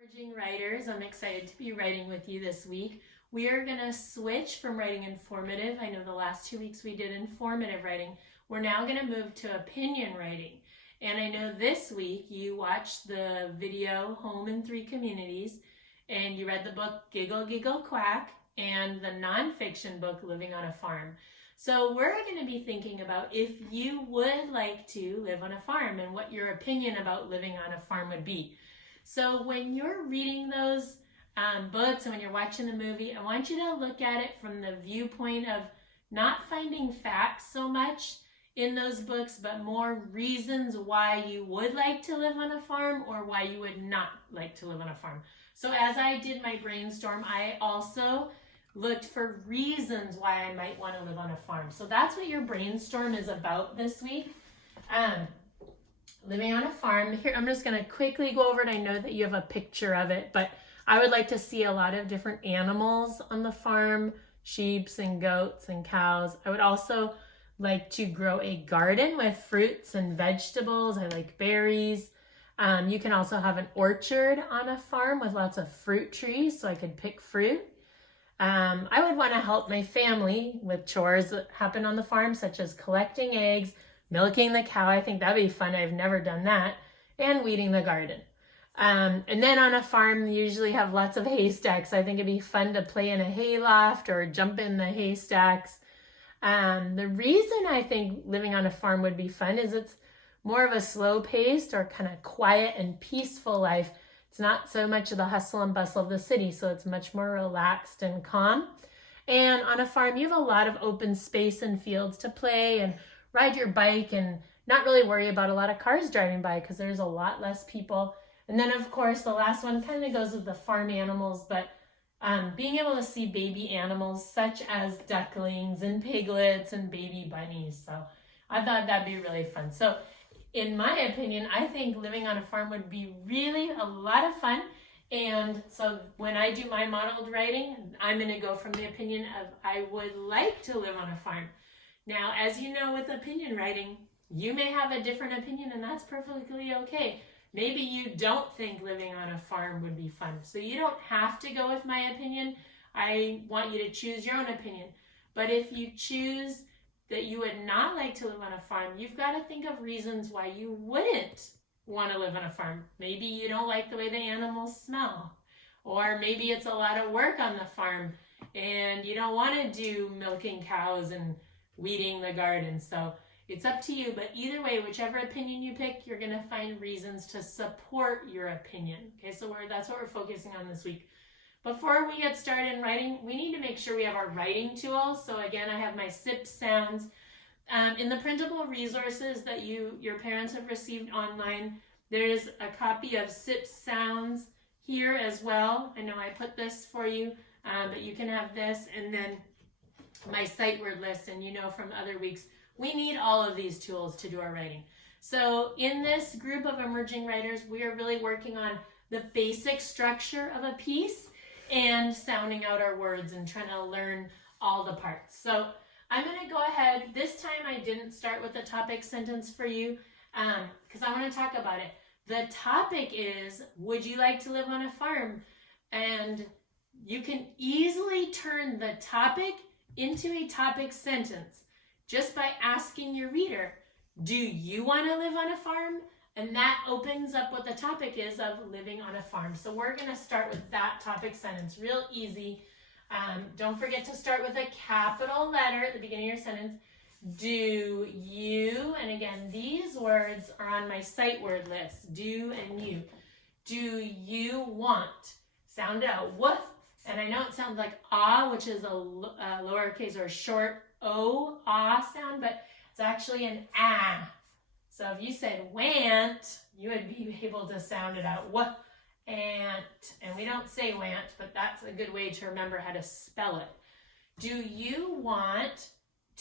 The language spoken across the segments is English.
Emerging writers, I'm excited to be writing with you this week. We are going to switch from writing informative. I know the last 2 weeks we did informative writing. We're now going to move to opinion writing. And I know this week you watched the video Home in Three Communities, and you read the book Giggle Giggle Quack and the nonfiction book Living on a Farm. So we're going to be thinking about if you would like to live on a farm and what your opinion about living on a farm would be. So when you're reading those books and when you're watching the movie, I want you to look at it from the viewpoint of not finding facts so much in those books, but more reasons why you would like to live on a farm or why you would not like to live on a farm. So as I did my brainstorm, I also looked for reasons why I might want to live on a farm. So that's what your brainstorm is about this week. Living on a farm. Here, I'm just going to quickly go over it. I know that you have a picture of it, but I would like to see a lot of different animals on the farm, sheep and goats and cows. I would also like to grow a garden with fruits and vegetables. I like berries. You can also have an orchard on a farm with lots of fruit trees so I could pick fruit. I would want to help my family with chores that happen on the farm, such as collecting eggs, milking the cow. I think that'd be fun. I've never done that. And weeding the garden. And then on a farm, you usually have lots of haystacks. I think it'd be fun to play in a hayloft or jump in the haystacks. The reason I think living on a farm would be fun is it's more of a slow-paced or kind of quiet and peaceful life. It's not so much of the hustle and bustle of the city, so it's much more relaxed and calm. And on a farm, you have a lot of open space and fields to play and ride your bike and not really worry about a lot of cars driving by because there's a lot less people. And then, of course, the last one kind of goes with the farm animals, but being able to see baby animals such as ducklings and piglets and baby bunnies. So I thought that'd be really fun. So in my opinion, I think living on a farm would be really a lot of fun. And so when I do my modeled writing, I'm going to go from the opinion of I would like to live on a farm. Now, as you know, with opinion writing, you may have a different opinion, and that's perfectly okay. Maybe you don't think living on a farm would be fun. So you don't have to go with my opinion. I want you to choose your own opinion. But if you choose that you would not like to live on a farm, you've got to think of reasons why you wouldn't want to live on a farm. Maybe you don't like the way the animals smell. Or maybe it's a lot of work on the farm and you don't want to do milking cows and weeding the garden. So it's up to you, but either way, whichever opinion you pick, you're going to find reasons to support your opinion. Okay, so that's what we're focusing on this week. Before we get started in writing, we need to make sure we have our writing tools. So again, I have my SIP sounds. In the printable resources that your parents have received online, there's a copy of SIP sounds here as well. I know I put this for you, but you can have this, and then my sight word list, and you know from other weeks, we need all of these tools to do our writing. So in this group of emerging writers, we are really working on the basic structure of a piece and sounding out our words and trying to learn all the parts. So I'm going to go ahead. This time I didn't start with the topic sentence for you because I want to talk about it. The topic is, would you like to live on a farm? And you can easily turn the topic into a topic sentence just by asking your reader, do you want to live on a farm? And that opens up what the topic is of living on a farm. So we're going to start with that topic sentence, real easy. Don't forget to start with a capital letter at the beginning of your sentence. Do you, and again, these words are on my sight word list, do and you. Do you want? Sound out, what? And I know it sounds like ah, which is a lowercase or short O, ah sound, but it's actually an ah. So if you said want, you would be able to sound it out. What? And we don't say want, but that's a good way to remember how to spell it. Do you want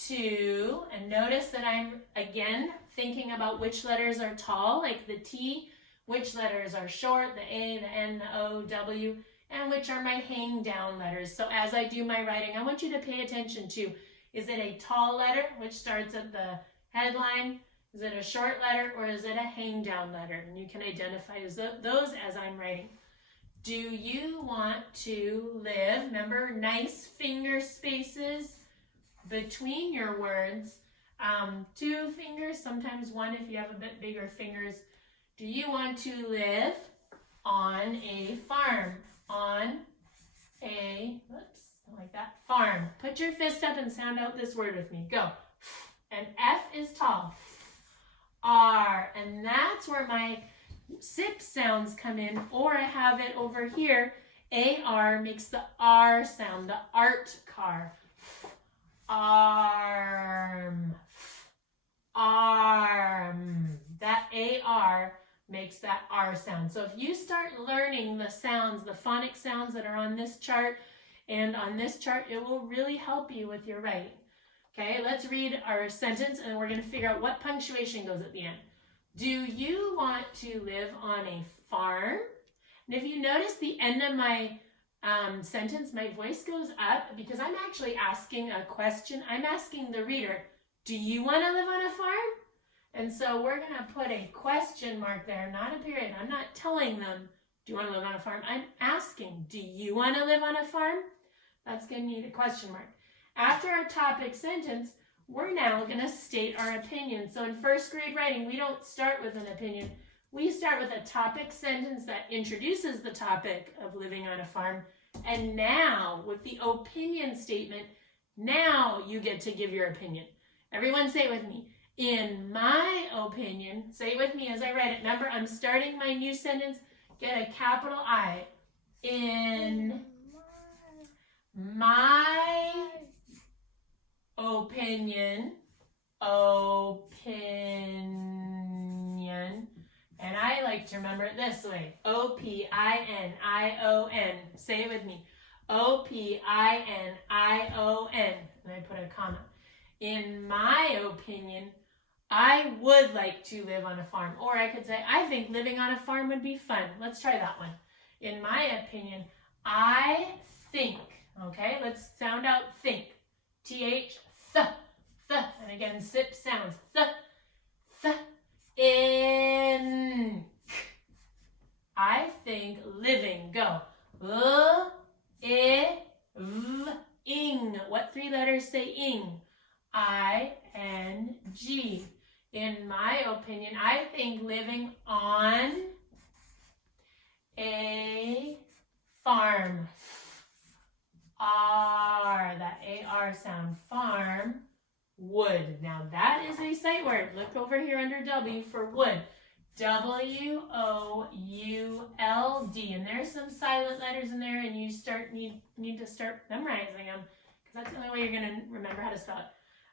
to, and notice that I'm again thinking about which letters are tall, like the T, which letters are short, the A, the N, the O, W, and which are my hang down letters. So as I do my writing, I want you to pay attention to, is it a tall letter, which starts at the headline? Is it a short letter or is it a hang down letter? And you can identify those as I'm writing. Do you want to live, remember, nice finger spaces between your words, 2 fingers, sometimes 1 if you have a bit bigger fingers. Do you want to live on a farm? On a, whoops, like that, farm. Put your fist up and sound out this word with me. Go. And F is tall. R. And that's where my sip sounds come in, or I have it over here. AR makes the R sound, the art car. Arm. Arm. That AR makes that R sound. So if you start learning the sounds, the phonic sounds that are on this chart and on this chart, it will really help you with your writing. Okay, let's read our sentence and we're going to figure out what punctuation goes at the end. Do you want to live on a farm? And if you notice the end of my sentence, my voice goes up because I'm actually asking a question. I'm asking the reader, do you want to live on a farm? And so we're going to put a question mark there, not a period. I'm not telling them, do you want to live on a farm? I'm asking, do you want to live on a farm? That's going to need a question mark. After our topic sentence, we're now going to state our opinion. So in first grade writing, we don't start with an opinion. We start with a topic sentence that introduces the topic of living on a farm. And now, with the opinion statement, now you get to give your opinion. Everyone say it with me. In my opinion, say it with me as I write it. Remember, I'm starting my new sentence. Get a capital I. In my opinion, and I like to remember it this way, O-P-I-N-I-O-N, say it with me, O-P-I-N-I-O-N, and I put a comma. In my opinion, I would like to live on a farm, or I could say, I think living on a farm would be fun. Let's try that one. In my opinion, I think, okay, let's sound out think, T-H, th, th, and again, sip sounds, th, th, in, I think living, go, l, I, v, ing, what 3 letters say ing? I-N-G. In my opinion, I think living on a farm, R, that A-R sound, farm, would. Now that is a sight word. Look over here under W for would. W-O-U-L-D. And there's some silent letters in there and you need to start memorizing them because that's the only way you're going to remember how to spell it.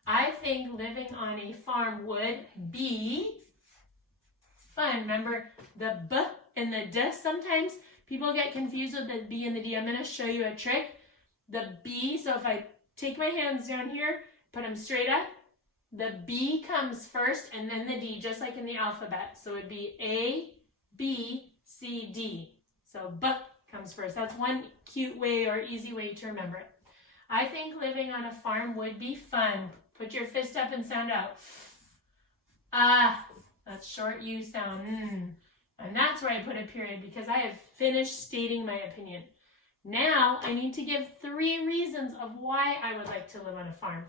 I think living on a farm would be fun. Remember the B and the D. Sometimes people get confused with the B and the D. I'm going to show you a trick. The B, so if I take my hands down here, put them straight up, the B comes first and then the D, just like in the alphabet. So it would be A, B, C, D. So B comes first. That's one cute way or easy way to remember it. I think living on a farm would be fun. Put your fist up and sound out. Ah, that's short U sound. And that's where I put a period because I have finished stating my opinion. Now I need to give 3 reasons of why I would like to live on a farm.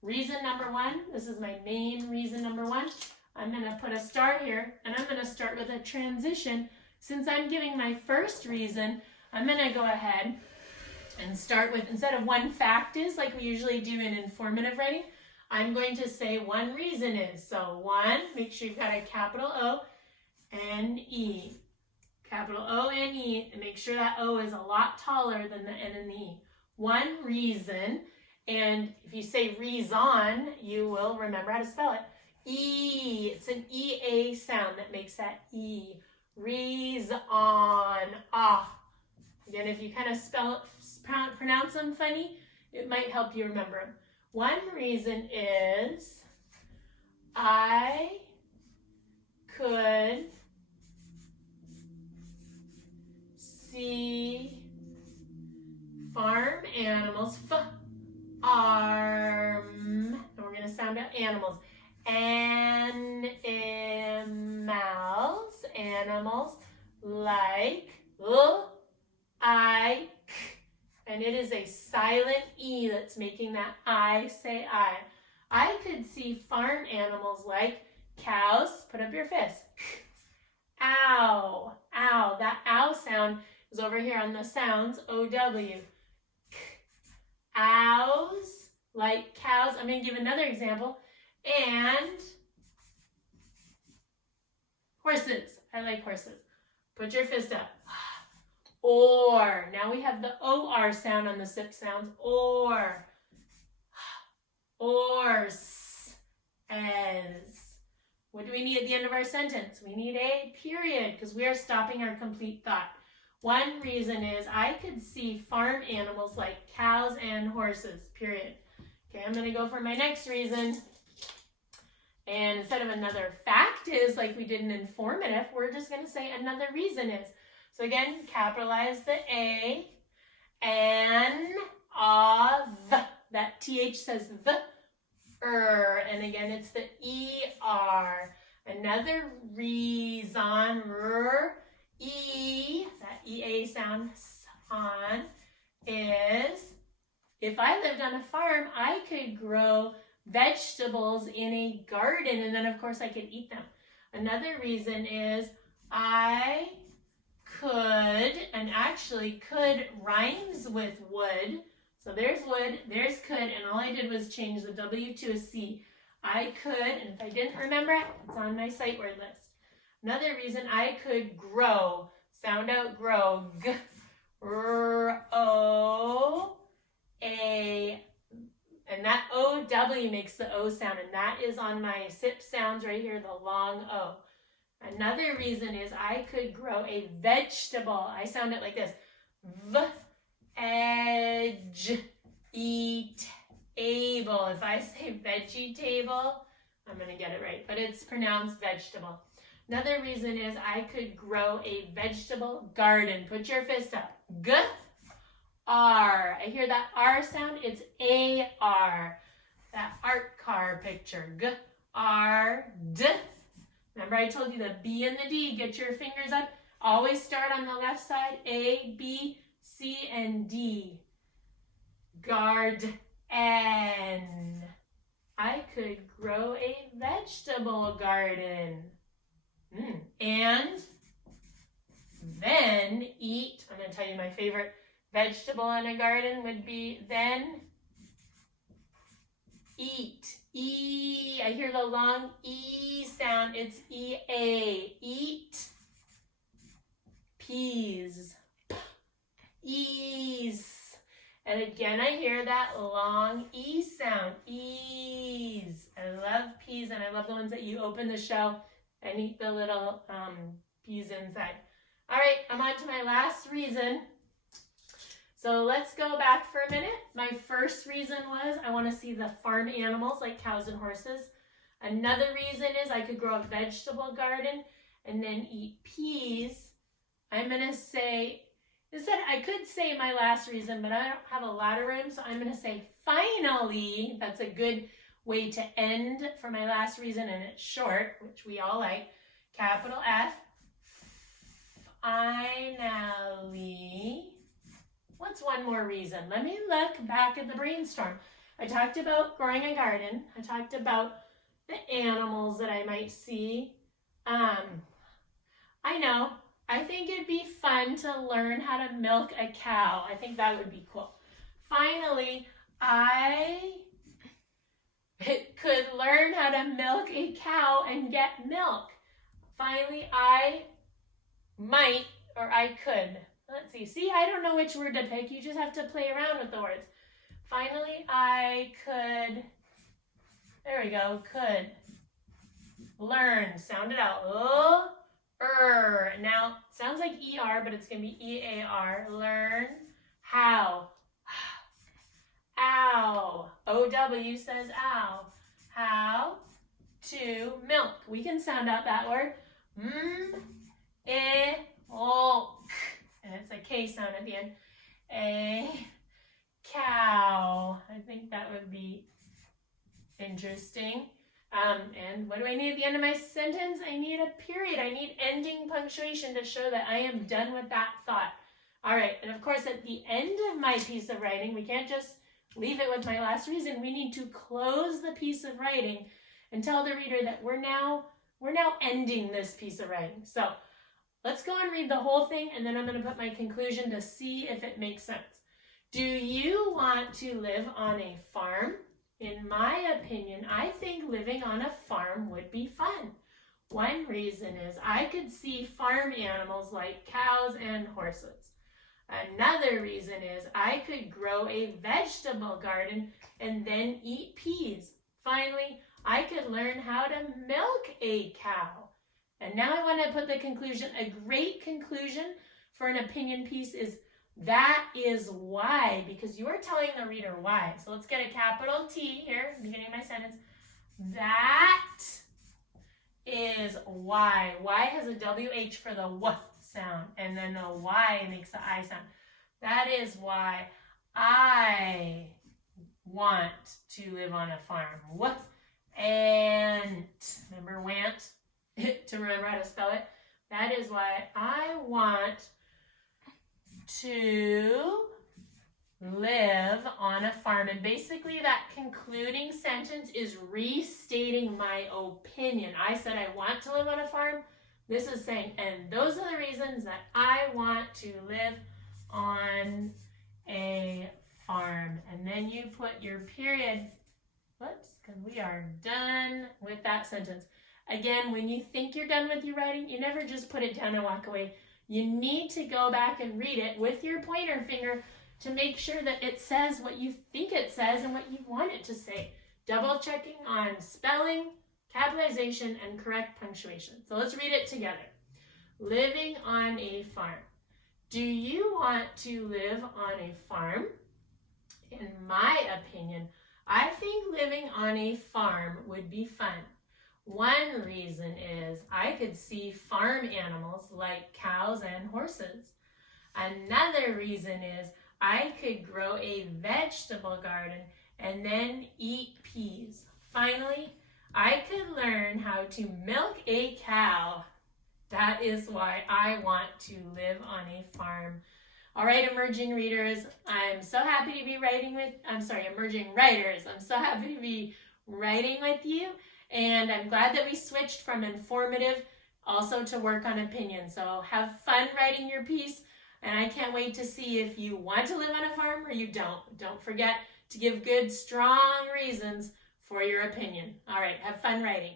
Reason number 1, this is my main reason number 1. I'm going to put a star here and I'm going to start with a transition. Since I'm giving my first reason, I'm going to go ahead and start with, instead of one fact is like we usually do in informative writing, I'm going to say one reason is. So 1, make sure you've got a capital O-N-E. Capital O-N-E, and make sure that O is a lot taller than the N and the E. One reason, and if you say reason, you will remember how to spell it. E, it's an E-A sound that makes that E. Reason, ah. Again, if you kind of pronounce them funny, it might help you remember them. One reason is I could see farm animals, farm, and we're going to sound out animals, animals like I, k, and it is a silent E that's making that I say I. I could see farm animals like cows. Put up your fist. Ow, ow. That ow sound is over here on the sounds, O-W. Ows, like cows. I'm going to give another example. And horses. I like horses. Put your fist up. Or. Now we have the O-R sound on the sip sounds. Or. Ors. As. What do we need at the end of our sentence? We need a period because we are stopping our complete thought. One reason is I could see farm animals like cows and horses, period. Okay, I'm going to go for my next reason. And instead of another fact is, like we did in informative, we're just going to say another reason is. So again, capitalize the A, N, V. That TH says the, and again, it's the ER. Another reason, E, that EA sound on, is if I lived on a farm, I could grow vegetables in a garden, and then of course I could eat them. Another reason is I could, and actually could rhymes with wood. So there's wood, there's could, and all I did was change the W to a C. I could, and if I didn't remember it, it's on my sight word list. Another reason I could grow, sound out grow, G, R, O, A, and that O-W makes the O sound, and that is on my sip sounds right here, the long O. Another reason is I could grow a vegetable. I sound it like this. V, edge, eat, able. If I say veggie table, I'm going to get it right, but it's pronounced vegetable. Another reason is I could grow a vegetable garden. Put your fist up. G, R. I hear that R sound. It's A-R. That art car picture. G, R, D. Remember I told you the B and the D. Get your fingers up. Always start on the left side. A, B, C, and D. Garden. I could grow a vegetable garden. And then eat. I'm going to tell you my favorite vegetable in a garden would be then eat. E. I hear the long E sound. It's E-A. Eat. Peas. Ease. And again, I hear that long E sound. Ease. I love peas, and I love the ones that you open the shell and eat the little peas inside. All right, I'm on to my last reason. So let's go back for a minute. My first reason was I want to see the farm animals like cows and horses. Another reason is I could grow a vegetable garden and then eat peas. I'm going to say, instead I could say my last reason, but I don't have a lot of room, so I'm going to say finally. That's a good way to end for my last reason, and it's short, which we all like. Capital F. Finally. What's one more reason? Let me look back at the brainstorm. I talked about growing a garden. I talked about the animals that I might see. I know. I think it'd be fun to learn how to milk a cow. I think that would be cool. Finally, I could learn how to milk a cow and get milk. Finally, I might, or I could. Let's see. See, I don't know which word to pick. You just have to play around with the words. Finally, I could, there we go, could learn. Sound it out. Now, sounds like E-R, but it's going to be E-A-R. Learn how. Ow. O-W says ow. How to milk. We can sound out that word. O. And it's a K sound at the end. A cow. I think that would be interesting. And what do I need at the end of my sentence? I need a period. I need ending punctuation to show that I am done with that thought. All right, and of course at the end of my piece of writing, we can't just leave it with my last reason. We need to close the piece of writing and tell the reader that we're now ending this piece of writing. So let's go and read the whole thing, and then I'm going to put my conclusion to see if it makes sense. Do you want to live on a farm? In my opinion, I think living on a farm would be fun. One reason is I could see farm animals like cows and horses. Another reason is I could grow a vegetable garden and then eat peas. Finally, I could learn how to milk a cow. And now I want to put the conclusion. A great conclusion for an opinion piece is that is why, because you are telling the reader why. So let's get a capital T here, beginning of my sentence. That is why. Y has a WH for the W sound, and then the Y makes the I sound. That is why I want to live on a farm. What? And remember want? To remember how to spell it. That is why I want to live on a farm. And basically that concluding sentence is restating my opinion. I said I want to live on a farm. This is saying, and those are the reasons that I want to live on a farm. And then you put your period. Whoops, because we are done with that sentence. Again, when you think you're done with your writing, you never just put it down and walk away. You need to go back and read it with your pointer finger to make sure that it says what you think it says and what you want it to say. Double checking on spelling, capitalization, and correct punctuation. So let's read it together. Living on a farm. Do you want to live on a farm? In my opinion, I think living on a farm would be fun. One reason is I could see farm animals like cows and horses. Another reason is I could grow a vegetable garden and then eat peas. Finally, I could learn how to milk a cow. That is why I want to live on a farm. All right, emerging readers, I'm so happy to be emerging writers. I'm so happy to be writing with you. And I'm glad that we switched from informative also to work on opinion. So have fun writing your piece. And I can't wait to see if you want to live on a farm or you don't. Don't forget to give good, strong reasons for your opinion. All right, have fun writing.